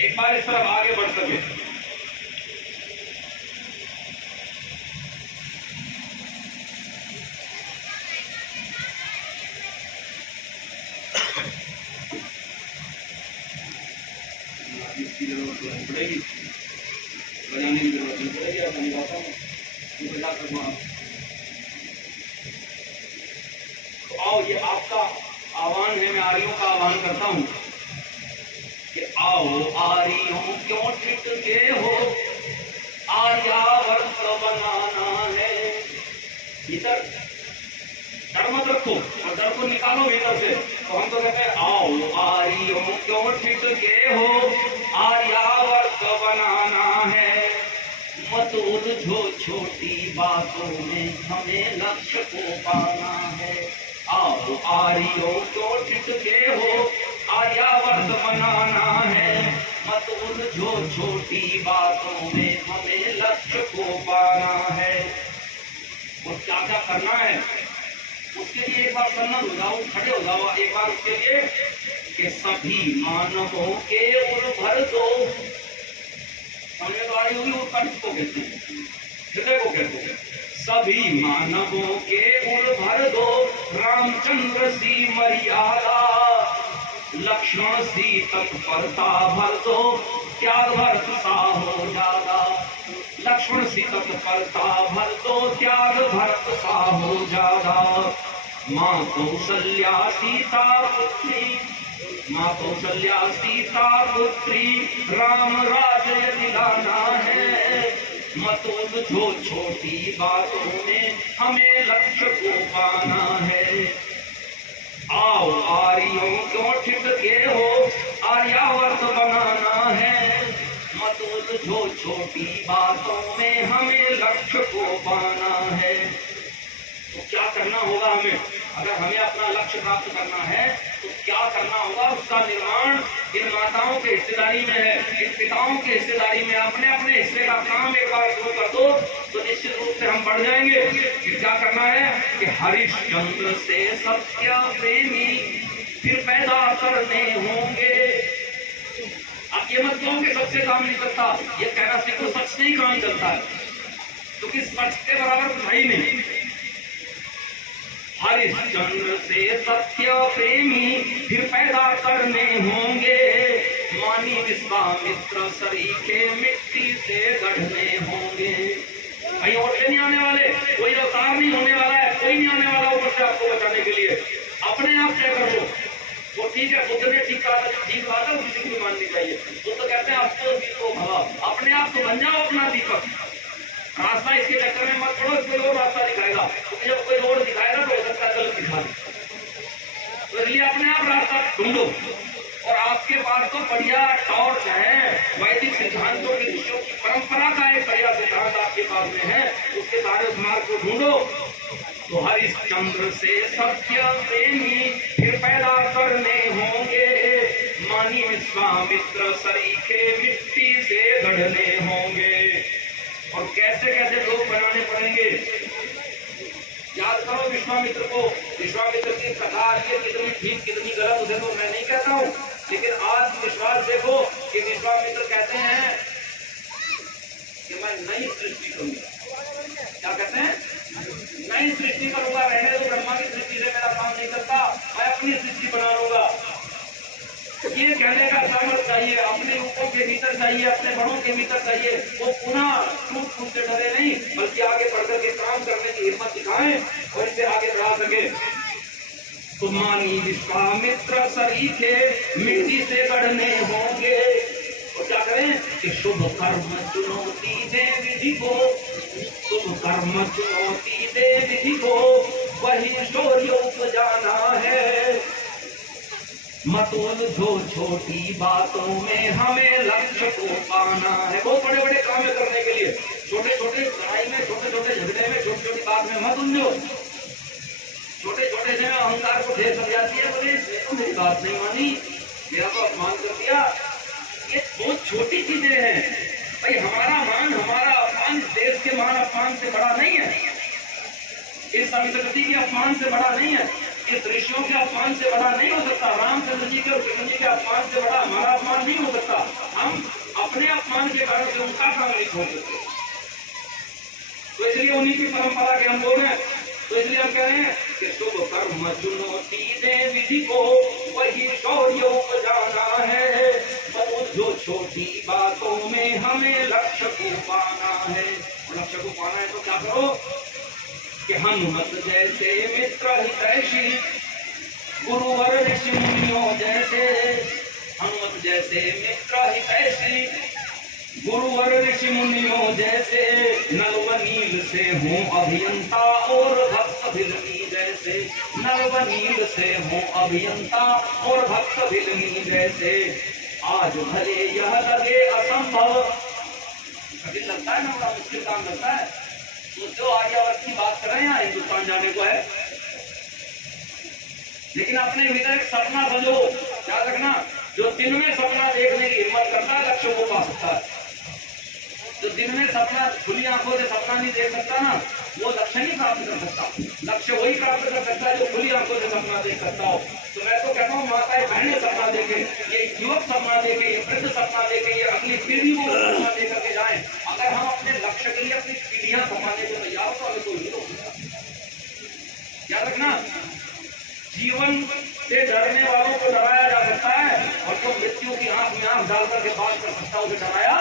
एक बार इस तरफ आगे बढ़ सके। इसकी जरूरत नहीं पड़ेगी, बजाने की जरूरत नहीं पड़ेगी। आप बजा सकूँ आप आओ, ये आपका आह्वान है, मैं आर्यों का आह्वान करता हूं कि आओ आर्यों क्यों ठिठके हो, आर्यावर्त बनाना है। भीतर डर मत रखो और डर को निकालो भीतर से। तो हम तो कहते हैं आओ आर्यों क्यों ठिठके हो, आर्यावर्त बनाना है। मत उलझो छोटी बातों में, हमें लक्ष्य को पाना है। आओ आर्यों क्यों ठिठके हो, आर्यावर्त बनाना है। मत उलझो छोटी बातों में, हमें लक्ष्य को पाना है। और क्या क्या करना है उसके लिए एक बार सन्नत हो जाओ, खड़े हो जाओ एक बार उसके लिए कि सभी मानवों के उर भर दो। समझ तो आ रही होगी, उर को कहते हैं, हृदय को कहते हैं। सभी मानवों के उर भर दो, रामचंद्र सी मर्यादा, लक्ष्मण सी तत्परता भर दो, त्याग भरत सा हो ज्यादा। लक्ष्मण सी तत्परता भर दो, त्याग भरत सा हो ज्यादा। माँ कौशल्या सीता पुत्री, माँ कौशल्या सीता पुत्री, राम राज्य दिलाना है। मत उलझो छोटी बातों में, हमें लक्ष्य को पाना है। आओ आर्यों क्यों ठिठके हो, आर्यावर्त बनाना है। मत उलझो छोटी बातों में, हमें लक्ष्य को पाना है। तो क्या करना होगा हमें, अगर हमें अपना लक्ष्य प्राप्त करना है तो क्या करना होगा, उसका निर्माण इन माताओं के हिस्सेदारी में है, इन पिताओं के हिस्सेदारी में। अपने अपने हिस्से का काम एक बार शुरू कर दो तो निश्चित रूप से हम बढ़ जाएंगे। फिर क्या करना है कि हरिश्चंद्र से सत्य प्रेमी फिर पैदा करने होंगे। अब ये मत कहो कि सबसे काम नहीं करता, ये कहना सीखो सच से ही काम चलता है, क्योंकि सच के बराबर कुछ है ही नहीं। हरिश्चंद्र से सत्य प्रेमी फिर पैदा करने होंगे, मानी विश्वामित्र सरीखे मिट्टी से गढ़ने होंगे। कहीं और से नहीं आने वाले, कोई अवतार नहीं होने वाला है, कोई नहीं आने वाला ऊपर से आपको बचाने के लिए। अपने आप तय कर लो। वो ठीक है, बुद्ध ने ठीक कहा था, ठीक बात है, किसी की नहीं माननी चाहिए। वो तो कहते हैं आपको दीपो भवा, अपने आप तो बन जाओ अपना दीपक। रास्ता इसके चक्कर में मत पड़ो, कोई और रास्ता दिखाएगा, क्योंकि जब कोई और दिखाएगा तो हो सकता है गलत दिखा दे। तो इसलिए अपने आप रास्ता ढूंढो। और आपके पास तो बढ़िया टॉर्च है, वैदिक सिद्धांतों की, ऋषियों की परंपरा का एक बढ़िया सिद्धांत आपके पास में है, उसके सारे उस मार्ग को ढूंढो। तो हरिश्चंद्र से सत्य प्रेमी फिर पैदा करने होंगे, मानी विश्वामित्र सरीखे मिट्टी से गढ़ने होंगे। और कैसे कैसे लोग बनाने पड़ेंगे, याद करो विश्वामित्र को। विश्वामित्र की कथा ये कितनी ठीक कितनी गलत उसे तो मैं नहीं कहता हूँ, लेकिन आज विश्वास देखो कि विश्वामित्र कहते हैं कि मैं नई सृष्टि करूंगा। क्या कहते हैं? नई सृष्टि करूंगा, रहने दो, ब्रह्मा की सृष्टि से मेरा काम नहीं करता, मैं अपनी सृष्टि बना लूंगा। ये कहने का सामर्थ चाहिए, अपने रूपों के भीतर चाहिए, अपने बड़ों के भीतर चाहिए। वो पुनः टूट फूट से डरे नहीं, बल्कि आगे बढ़कर के काम करने की हिम्मत दिखाएं और इसे आगे बढ़ा सके। तो मानी विश्वामित्र सरीखे मिट्टी से गढ़ने होंगे। और क्या करें कि शुभ कर्म चुनौती दे विधि को, शुभ कर्म चुनौती दे विधि को, वही शौर्य उपजाना है। मत उलझो छोटी बातों में, हमें लक्ष्य को पाना है। बहुत बड़े बड़े काम करने के लिए छोटे छोटे लड़ाई में, छोटे छोटे झगड़े में, छोटी छोटी बात में मत उलझो। छोटे छोटे से अहंकार को ढेर कर जाती है, बोले तो मेरी बात नहीं मानी, मेरा तो अपमान कर दिया। ये बहुत छोटी चीजें हैं भाई। हमारा मान, हमारा अपमान देश के मान अपमान से बड़ा नहीं है, इस संस्कृति के अपमान से बड़ा नहीं है, इस ऋषियों के अपमान से बड़ा नहीं हो सकता, रामचंद्र जी के और कृष्ण जी के अपमान से बड़ा हमारा अपमान नहीं हो सकता। हम अपने अपमान के कारण से उनका काम नहीं छोड़ सकते। तो इसलिए उन्हीं की परंपरा के हम लोग हैं। तो इसलिए हम कह रहे हैं कि शुभ कर्म चुनौती दे विधि को, वही शौर्य उपजाना है। बहुत जो छोटी बातों में हमें लक्ष्य को पाना है। लक्ष्य को पाना है तो क्या करो कि हनुमत जैसे मित्र हितैषी गुरुवर ऋषि मुनियों जैसे, हनुमत जैसे मित्र ही कैसे। गुरुवर ऋषि मुनियों जैसे, नल व नील से हूँ अभियंता और भक्त भिलनी जैसे। नल व नील से हूँ अभियंता और भक्त भिलनी जैसे। आज भले यह लगे असंभव, कठिन लगता है ना, बड़ा मुश्किल काम लगता है। तो जो आर्यावर्त की बात कर रहे हैं, हिंदुस्तान जाने को है, लेकिन अपने भीतर एक सपना समझो, याद रखना, जो दिन में सपना देखने की हिम्मत करता है लक्ष्य को पा सकता है। जो दिन में सपना खुली आंखों से सपना नहीं देख सकता ना, वो लक्ष्य नहीं प्राप्त कर सकता। लक्ष्य वही प्राप्त कर सकता है जो खुली आंखों से सपना देख सकता हो। तो मैं तो कहता हूँ माताएं बहनें सपना देखे, ये युवक सपना देखे, ये वृद्ध सपना देखे, ये अगली पीढ़ी को सपना दे करके जाए। अगर हम अपने लक्ष्य के लिए अपनी पीढ़ियां सपनाने को तैयार हो तो हमें कोई नहीं रोक सकता। याद रखना, जीवन से डरने वालों को डराया जा सकता है, और जो मृत्यु की आंख में आंख डाल करके बात कर सकता है उसे डराया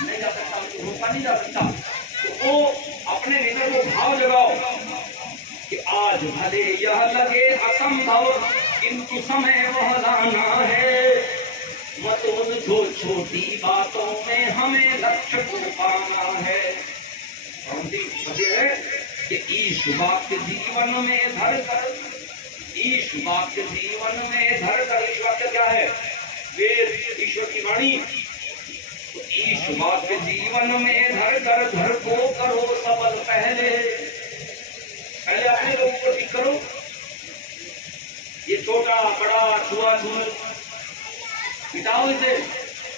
नहीं जा सकता, उसे रोका नहीं जा सकता। तो वो अपने भीतर को भाव जगाओ कि आज भले यह लगे असंभव, किंतु समय वह लाना है। मत उन जो छोटी बातों में हमें लक्ष्य को पाना है। है कि ईश वाक्य जीवन में धर कर, ईश वाक्य जीवन में धर कर, ईश वाक्य क्या है? वेद, ईश्वर की वाणी। तो ईश वाक्य जीवन में धर कर, धर को करो सबल पहले। पहले अपने लोगों को ठीक करो। ये छोटा बड़ा छुआछूत मिटाओ, इसे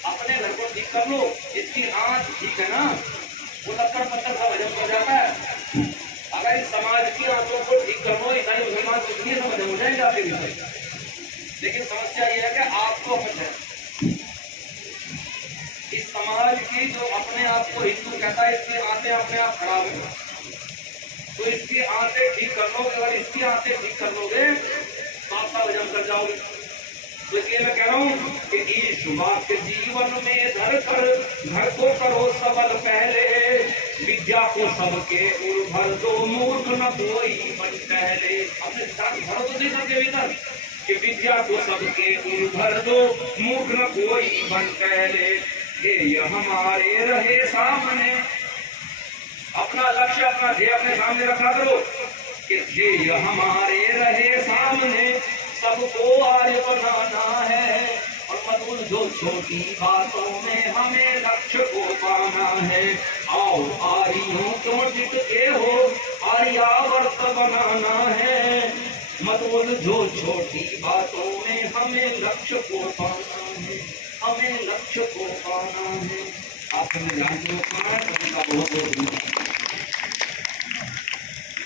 अपने घर को ठीक कर लो। इसकी आंच ठीक है ना, वो लक्कड़ पत्थर का वजन हो जाता है। अगर इस समाज की आंचों को ठीक कर लो, ईसाई मुसलमान कितनी समझ हो जाएंगे आपके विषय। लेकिन समस्या ये है कि आपको है इस समाज की, जो अपने आप को हिंदू कहता है, इसकी आंतें अपने आप खराब है। तो इसकी आंतें ठीक कर लोगे, अगर इसकी आंतें ठीक कर लोगे तो आप सब वजन कर जाओगे। तो इसलिए मैं कह रहा हूँ कि ईश वाक्य जीवन में धर कर, घर को करो सबल पहले। विद्या को सबके उर भर दो, मूर्ख न कोई बन पहले। अपने भर तो नहीं सबके भीतर कि विद्या को सबके उर भर दो, मूर्ख न कोई बन पहले। ये हमारे रहे सामने, अपना लक्ष्य अपना ध्येय अपने सामने रखा करो कि ध्येय हमारे रहे सामने, सबको आर्य बनाना है। और मत उन जो छोटी बातों में हमें लक्ष्य को पाना है। आओ आर्यों क्यों टिकते हो, आर्यावर्त बनाना है। मत उन जो छोटी बातों में हमें लक्ष्य को पाना है, हमें लक्ष्य को पाना है। आपने ध्यान से सुना है, उनका बहुत बहुत